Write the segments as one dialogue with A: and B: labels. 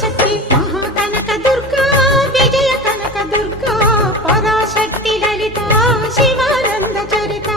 A: శక్తి మహా కనక దుర్గా విజయ కనక దుర్గా పరాశక్తి లలిత శివానంద చరిత.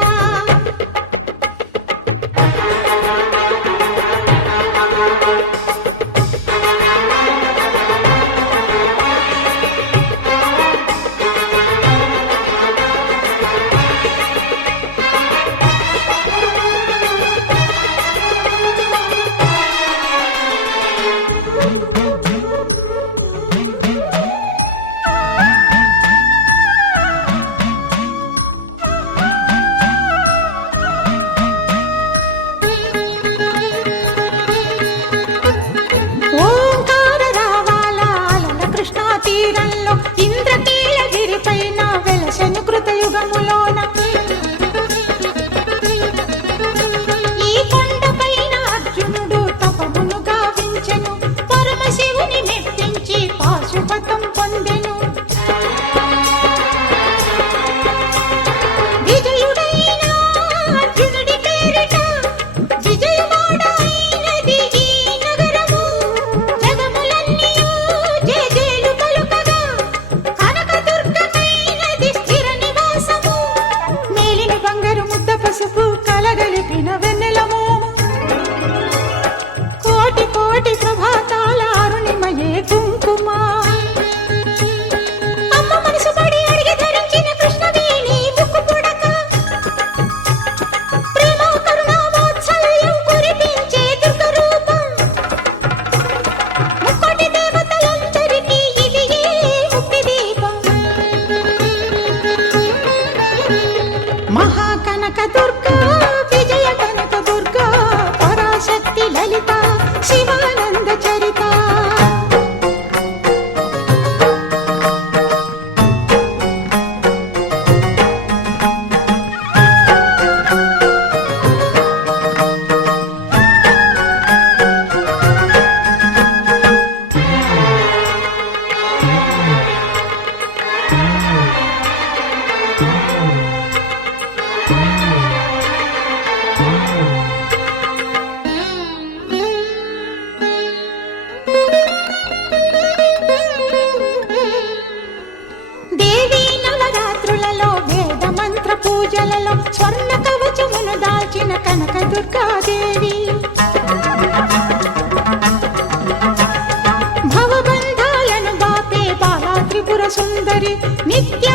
A: పూజలలో స్వర్ణ కవచమును దాల్చిన కనక దుర్గాదేవి. భవబంధాలను బాపే బాలా త్రిపుర సుందరి నిత్య